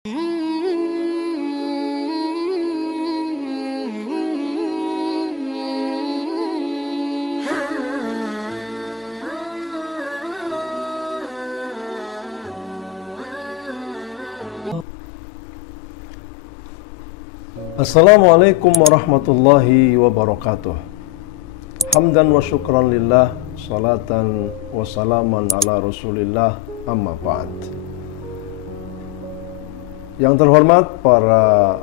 Assalamualaikum warahmatullahi wabarakatuh. Hamdan wa syukran lillah, salatan wa salaman ala rasulillah, amma ba'd. Yang terhormat para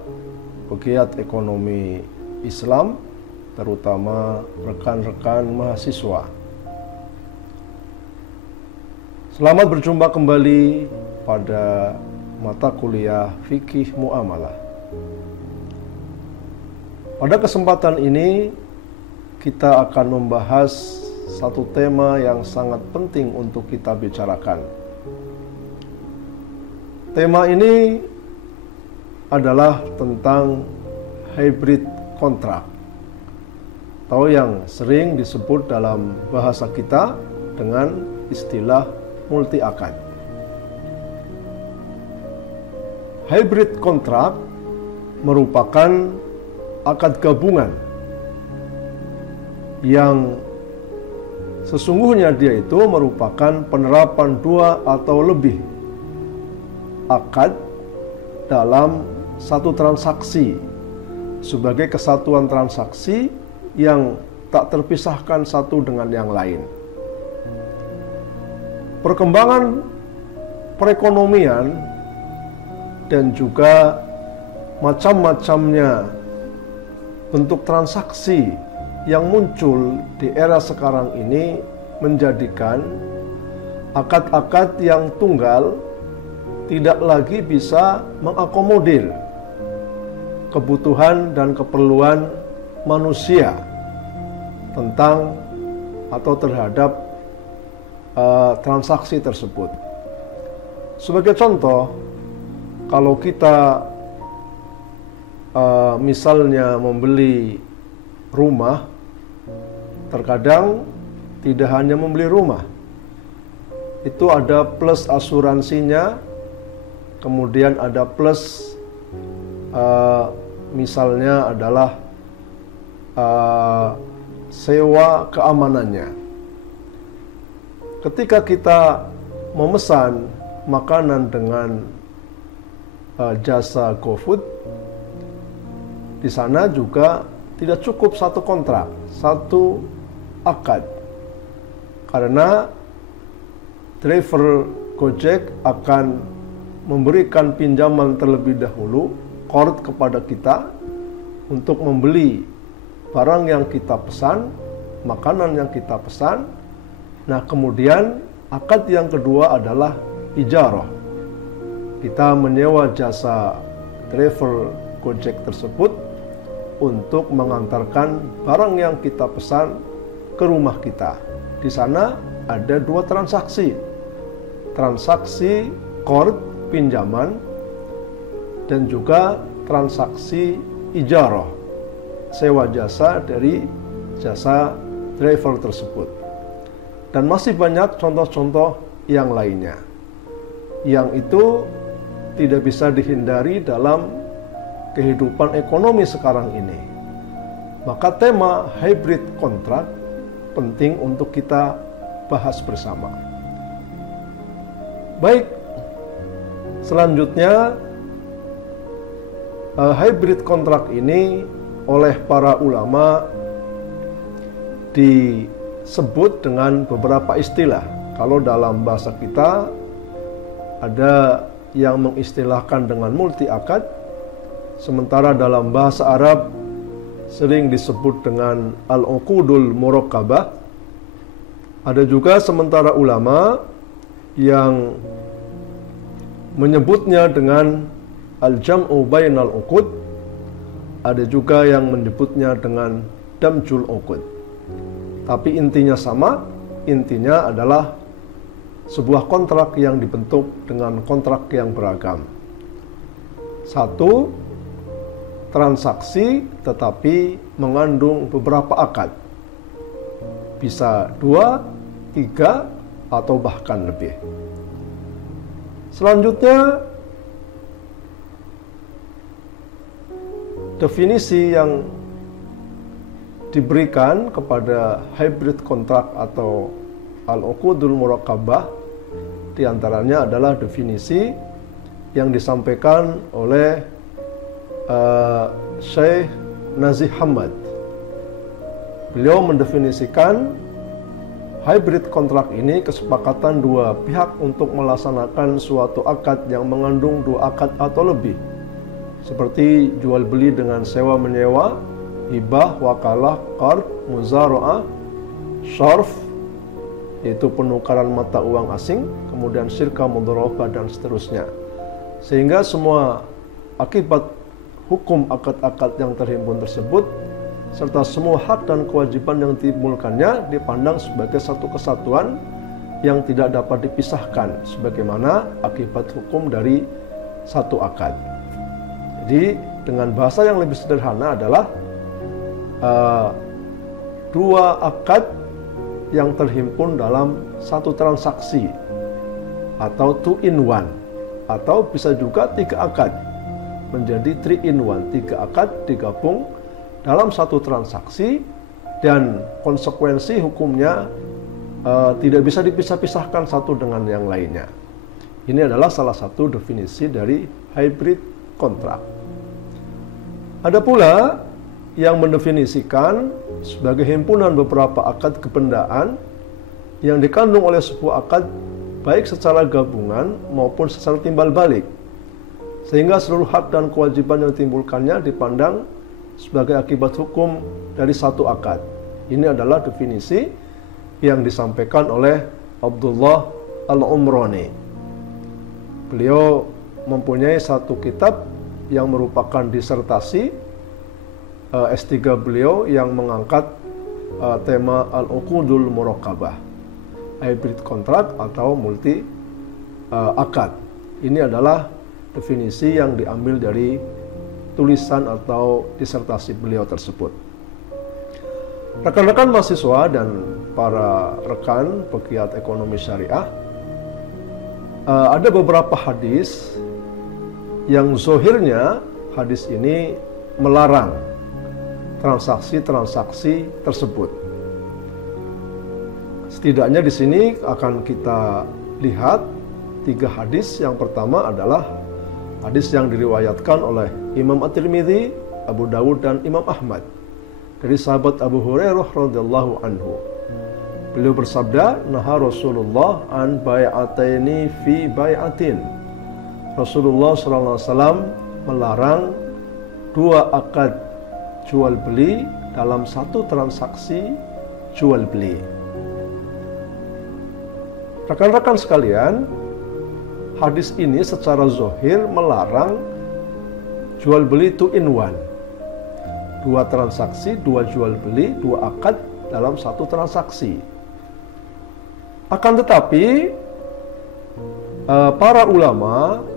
pegiat ekonomi Islam, terutama rekan-rekan mahasiswa. Selamat berjumpa kembali pada mata kuliah Fikih Muamalah. Pada kesempatan ini kita akan membahas satu tema yang sangat penting untuk kita bicarakan. Tema ini adalah tentang hybrid kontrak, atau yang sering disebut dalam bahasa kita dengan istilah multi akad. Hybrid kontrak merupakan akad gabungan yang sesungguhnya dia itu merupakan penerapan dua atau lebih akad dalam satu transaksi sebagai kesatuan transaksi yang tak terpisahkan satu dengan yang lain. Perkembangan perekonomian dan juga macam-macamnya bentuk transaksi yang muncul di era sekarang ini menjadikan akad-akad yang tunggal tidak lagi bisa mengakomodir kebutuhan dan keperluan manusia tentang atau terhadap transaksi tersebut. Sebagai contoh, kalau kita misalnya membeli rumah, terkadang tidak hanya membeli rumah, itu ada plus asuransinya, kemudian ada plus misalnya adalah sewa keamanannya. Ketika kita memesan makanan dengan jasa GoFood, di sana juga tidak cukup satu kontrak, satu akad. Karena driver Gojek akan memberikan pinjaman terlebih dahulu, qard kepada kita untuk membeli barang yang kita pesan, makanan yang kita pesan. Nah, kemudian akad yang kedua adalah ijarah. Kita menyewa jasa driver Gojek tersebut untuk mengantarkan barang yang kita pesan ke rumah kita. Di sana ada dua transaksi. Transaksi qard, pinjaman, dan juga transaksi ijarah, sewa jasa dari jasa driver tersebut. Dan masih banyak contoh-contoh yang lainnya, yang itu tidak bisa dihindari dalam kehidupan ekonomi sekarang ini. Maka tema hybrid kontrak penting untuk kita bahas bersama. Baik, selanjutnya hybrid kontrak ini oleh para ulama disebut dengan beberapa istilah. Kalau dalam bahasa kita ada yang mengistilahkan dengan multi akad, sementara dalam bahasa Arab sering disebut dengan al-uqudul murakkabah. Ada juga sementara ulama yang menyebutnya dengan al-jam'u bainal uqud. Ada juga yang menyebutnya dengan damjul uqud. Tapi intinya sama, intinya adalah sebuah kontrak yang dibentuk dengan kontrak yang beragam. Satu, transaksi tetapi mengandung beberapa akad. Bisa 2, 3, atau bahkan lebih. Selanjutnya, definisi yang diberikan kepada hybrid kontrak atau al-uqudul muraqabah diantaranya adalah definisi yang disampaikan oleh Syekh Nazih Hamad. Beliau mendefinisikan hybrid kontrak ini kesepakatan dua pihak untuk melaksanakan suatu akad yang mengandung dua akad atau lebih, seperti jual beli dengan sewa menyewa, hibah, wakalah, qard, muzara'ah, syarf, yaitu penukaran mata uang asing, kemudian syirka, mudharabah, dan seterusnya. Sehingga semua akibat hukum akad-akad yang terhimpun tersebut serta semua hak dan kewajiban yang ditimbulkannya dipandang sebagai satu kesatuan yang tidak dapat dipisahkan sebagaimana akibat hukum dari satu akad. Jadi dengan bahasa yang lebih sederhana adalah dua akad yang terhimpun dalam satu transaksi atau 2 in 1, atau bisa juga 3 akad menjadi 3 in 1, 3 akad digabung dalam satu transaksi dan konsekuensi hukumnya tidak bisa dipisah-pisahkan satu dengan yang lainnya. Ini adalah salah satu definisi dari hybrid kontrak. Ada pula yang mendefinisikan sebagai himpunan beberapa akad kebendaan yang dikandung oleh sebuah akad baik secara gabungan maupun secara timbal balik, sehingga seluruh hak dan kewajiban yang ditimbulkannya dipandang sebagai akibat hukum dari satu akad. Ini adalah definisi yang disampaikan oleh Abdullah Al-Umrani. Beliau mempunyai satu kitab yang merupakan disertasi S3 beliau yang mengangkat tema Al-Uqudul Muraqabah, hybrid kontrak atau multi akad. Ini adalah definisi yang diambil dari tulisan atau disertasi beliau tersebut. Rekan-rekan mahasiswa dan para rekan pegiat ekonomi syariah, ada beberapa hadis yang zohirnya hadis ini melarang transaksi-transaksi tersebut. Setidaknya di sini akan kita lihat 3 hadis. Yang pertama adalah hadis yang diriwayatkan oleh Imam At-Tirmidzi, Abu Dawud, dan Imam Ahmad dari sahabat Abu Hurairah radhiyallahu anhu. Beliau bersabda, "Naha Rasulullah an bai'ataini fi bai'atin." Rasulullah SAW melarang 2 akad jual beli dalam satu transaksi jual beli. Rekan-rekan sekalian, hadis ini secara zahir melarang jual beli 2 in 1. 2 transaksi, 2 jual beli, 2 akad dalam satu transaksi. Akan tetapi para ulama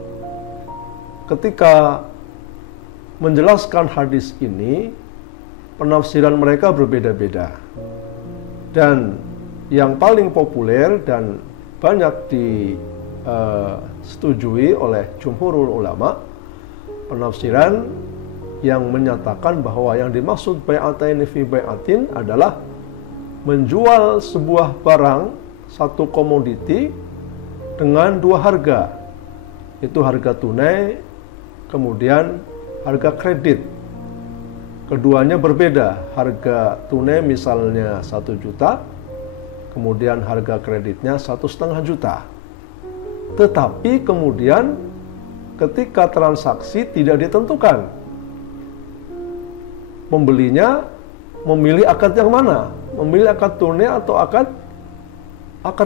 ketika menjelaskan hadis ini, penafsiran mereka berbeda-beda. Dan yang paling populer dan banyak disetujui oleh jumhurul ulama, penafsiran yang menyatakan bahwa yang dimaksud bai'ataini fi bai'atin adalah menjual sebuah barang, satu komoditi dengan 2 harga. Itu harga tunai, kemudian harga kredit. Keduanya berbeda. Harga tunai misalnya 1 juta, kemudian harga kreditnya 1,5 juta. Tetapi kemudian ketika transaksi tidak ditentukan, pembelinya memilih akad yang mana? Memilih akad tunai atau akad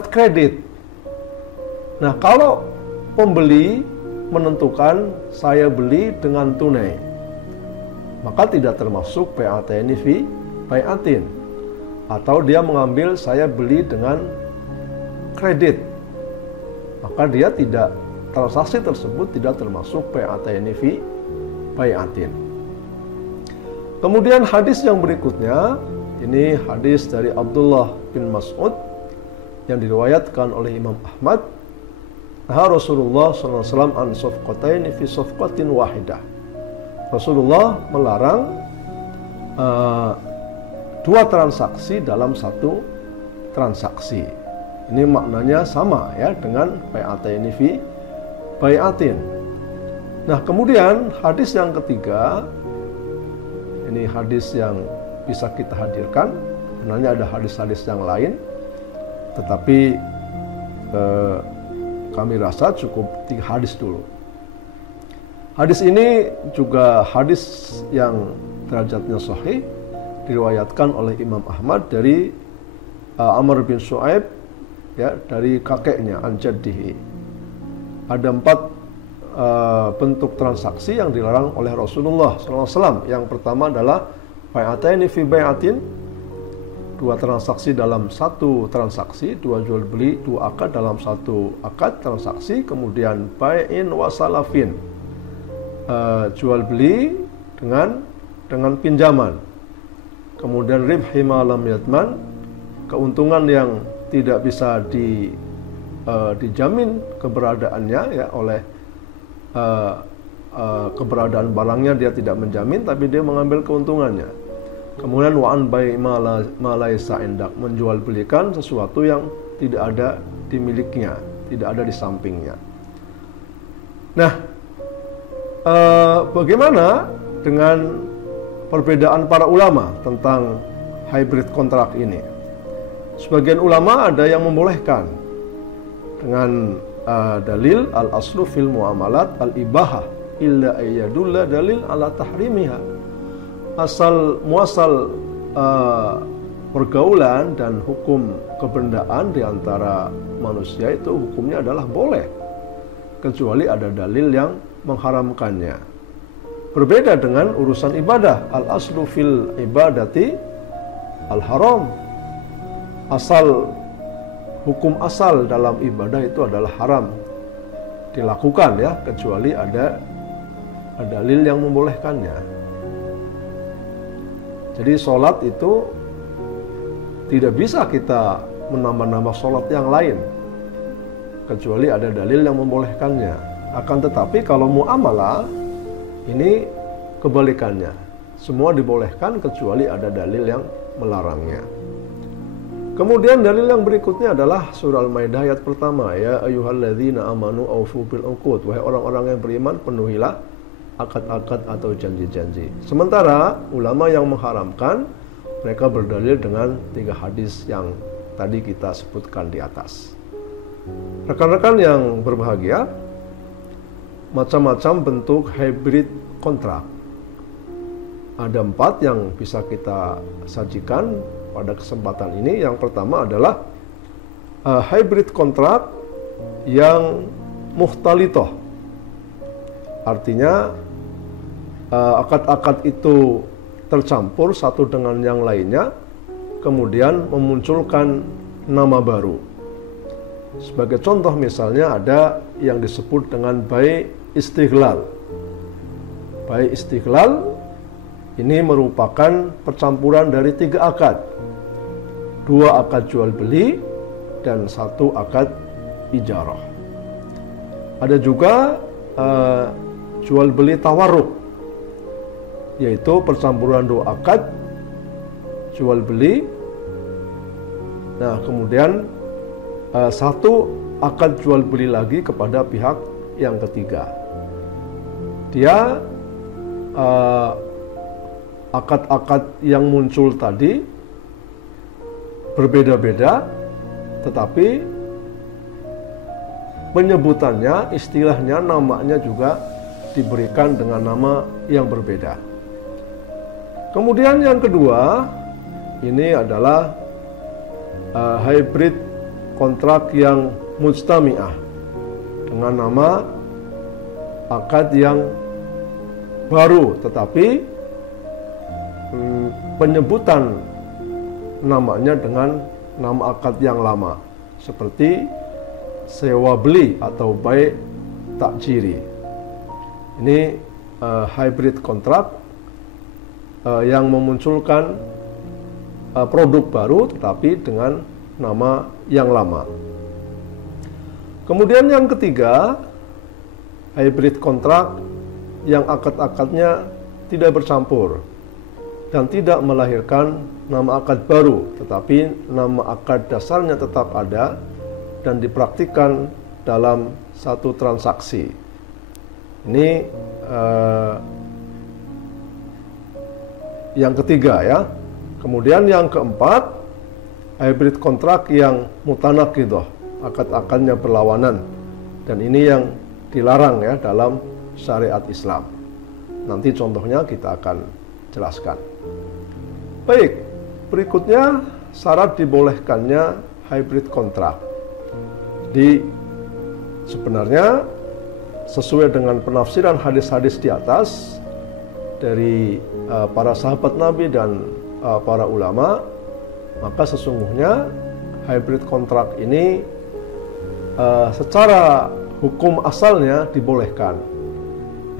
kredit. Nah, kalau pembeli menentukan saya beli dengan tunai, maka tidak termasuk bai'ataini fi bai'atin. Atau dia mengambil saya beli dengan kredit, maka dia tidak, transaksi tersebut tidak termasuk bai'ataini fi bai'atin. Kemudian hadis yang berikutnya, ini hadis dari Abdullah bin Mas'ud yang diriwayatkan oleh Imam Ahmad. Nah, Rasulullah SAW an safqataini fi safqatin wahidah. Rasulullah melarang dua transaksi dalam satu transaksi. Ini maknanya sama ya dengan bai'ataini fi bai'atin. Nah, kemudian hadis yang ketiga, ini hadis yang bisa kita hadirkan. Sebenarnya ada hadis-hadis yang lain, tetapi kami rasa cukup 3 hadis dulu. Hadis ini juga hadis yang derajatnya sahih, diriwayatkan oleh Imam Ahmad dari Amr bin Shu'aib, ya, dari kakeknya an jaddihi. Ada 4 bentuk transaksi yang dilarang oleh Rasulullah SAW. Yang pertama adalah bai'ataini fi bai'atin, 2 transaksi dalam satu transaksi, 2 jual beli, 2 akad dalam satu akad transaksi. Kemudian bai'in wa salafin, jual beli dengan pinjaman. Kemudian ribhi ma lam yadman, keuntungan yang tidak bisa dijamin keberadaannya ya oleh keberadaan barangnya, dia tidak menjamin tapi dia mengambil keuntungannya. Kemudian wa'an bai ma laisa indak, menjual belikan sesuatu yang tidak ada di miliknya, tidak ada di sampingnya. Nah, bagaimana dengan perbedaan para ulama tentang hybrid kontrak ini? Sebagian ulama ada yang membolehkan dengan dalil al-aslu fil muamalat al-ibahah illa ayyadulla dalil ala tahrimiha. Asal muasal pergaulan dan hukum kebendaan di antara manusia itu hukumnya adalah boleh, kecuali ada dalil yang mengharamkannya. Berbeda dengan urusan ibadah, al-aslu fil ibadati al-haram. Hukum asal dalam ibadah itu adalah haram dilakukan ya, kecuali ada dalil yang membolehkannya. Jadi sholat itu tidak bisa kita menambah-nambah sholat yang lain, kecuali ada dalil yang membolehkannya. Akan tetapi kalau muamalah ini kebalikannya, semua dibolehkan kecuali ada dalil yang melarangnya. Kemudian dalil yang berikutnya adalah surah Al-Maidah ayat pertama, ya ayyuhalladzina amanu aufu bil uqud, wahai orang-orang yang beriman penuhilah akad-akad atau janji-janji. Sementara ulama yang mengharamkan, mereka berdalil dengan 3 hadis yang tadi kita sebutkan di atas. Rekan-rekan yang berbahagia, macam-macam bentuk hybrid kontrak. Ada 4 yang bisa kita sajikan pada kesempatan ini. Yang pertama adalah hybrid kontrak yang mukhtalitoh. Artinya akad-akad itu tercampur satu dengan yang lainnya, kemudian memunculkan nama baru. Sebagai contoh misalnya ada yang disebut dengan bai istighlal. Bai istighlal ini merupakan percampuran dari 3 akad. 2 akad jual beli dan 1 akad ijarah. Ada juga jual beli tawarruk, yaitu percampuran 2 akad jual beli. Nah, kemudian 1 akad jual beli lagi kepada pihak yang ketiga. Dia akad-akad yang muncul tadi berbeda-beda, tetapi penyebutannya, istilahnya, namanya juga diberikan dengan nama yang berbeda. Kemudian yang kedua, ini adalah hybrid kontrak yang mujtami'ah dengan nama akad yang baru, tetapi penyebutan namanya dengan nama akad yang lama, seperti sewa beli atau bai takjiri. Ini hybrid kontrak yang memunculkan produk baru tetapi dengan nama yang lama. Kemudian yang ketiga, hybrid kontrak yang akad-akadnya tidak bercampur dan tidak melahirkan nama akad baru, tetapi nama akad dasarnya tetap ada dan dipraktikkan dalam satu transaksi. Ini yang ketiga ya. Kemudian yang keempat, hybrid kontrak yang mutanaqidah, akad-akadnya berlawanan, dan ini yang dilarang ya dalam syariat Islam. Nanti contohnya kita akan jelaskan. Baik, berikutnya syarat dibolehkannya hybrid kontrak. Jadi sebenarnya sesuai dengan penafsiran hadis-hadis di atas dari para sahabat Nabi dan para ulama, maka sesungguhnya hybrid kontrak ini secara hukum asalnya dibolehkan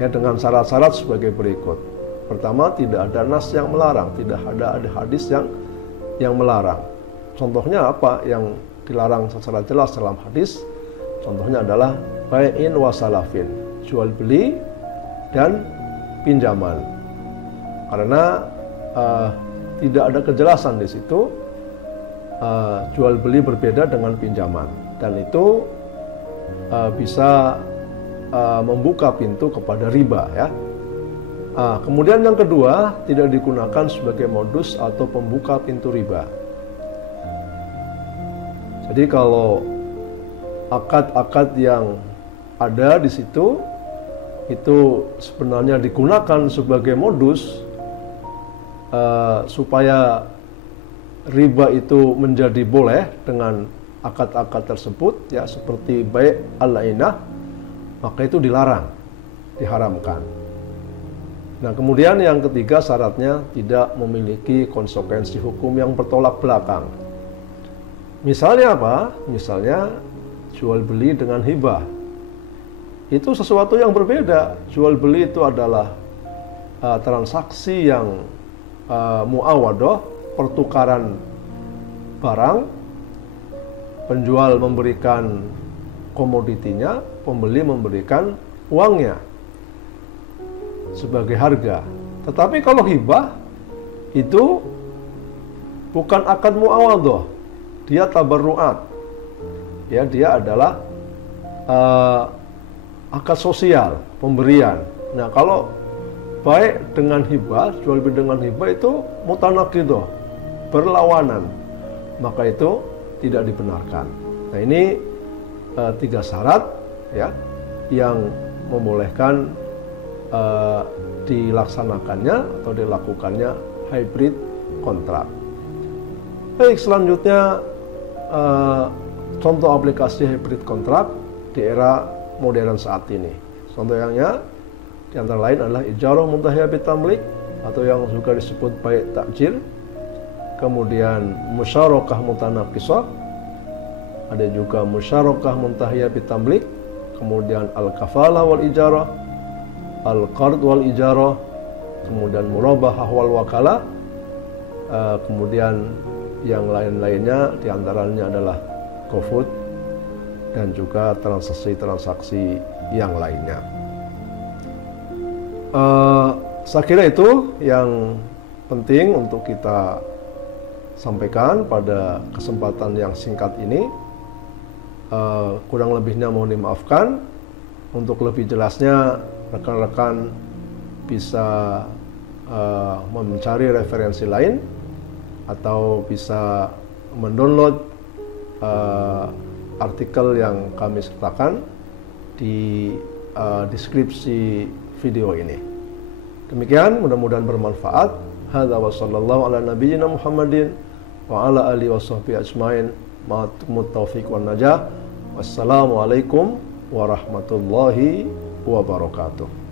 ya dengan syarat-syarat sebagai berikut. Pertama, tidak ada nas yang melarang, tidak ada hadis yang melarang. Contohnya apa yang dilarang secara jelas dalam hadis? Contohnya adalah bai'in wa salafin, jual beli dan pinjaman. Karena tidak ada kejelasan di situ, jual beli berbeda dengan pinjaman, dan itu bisa membuka pintu kepada riba ya. Kemudian yang kedua, tidak digunakan sebagai modus atau pembuka pintu riba. Jadi kalau akad-akad yang ada di situ itu sebenarnya digunakan sebagai modus supaya riba itu menjadi boleh dengan akad-akad tersebut ya, seperti bai' al-ainah, maka itu dilarang, diharamkan. Nah, kemudian yang ketiga, syaratnya tidak memiliki konsekuensi hukum yang bertolak belakang. Misalnya apa? Misalnya jual beli dengan hibah. Itu sesuatu yang berbeda. Jual beli itu adalah transaksi yang muawadah, pertukaran barang. Penjual memberikan komoditinya, pembeli memberikan uangnya sebagai harga. Tetapi kalau hibah itu bukan akad muawadhah, dia tabarruat. Ya, dia adalah akad sosial, pemberian. Nah, kalau baik dengan hibah, jual beli dengan hibah itu mutanaqidah, berlawanan, maka itu tidak dibenarkan. Nah, ini tiga syarat ya yang membolehkan dilaksanakannya atau dilakukannya hybrid kontrak. Baik, selanjutnya contoh aplikasi hybrid kontrak di era modern saat ini. Contoh yang di antara lain adalah ijarah muntahiyah bitamlik atau yang juga disebut bai' ta'jir, kemudian musyarakah mutanaqisah, ada juga musyarakah muntahiyah bitamlik, kemudian al-kafalah wal ijarah, al-qard wal ijarah, kemudian murabahah wal wakalah, kemudian yang lain-lainnya diantaranya adalah GoFood dan juga transaksi-transaksi yang lainnya. Saya kira itu yang penting untuk kita sampaikan pada kesempatan yang singkat ini. Kurang lebihnya mohon dimaafkan. Untuk lebih jelasnya rekan-rekan bisa mencari referensi lain atau bisa mendownload artikel yang kami sertakan di deskripsi video ini. Demikian, mudah-mudahan bermanfaat. Hadza wa sallallahu ala nabiyyina Muhammadin wa ala alihi washabbihi ajmain. Ma'atumut taufiq wan najah. Wassalamualaikum warahmatullahi wabarakatuh.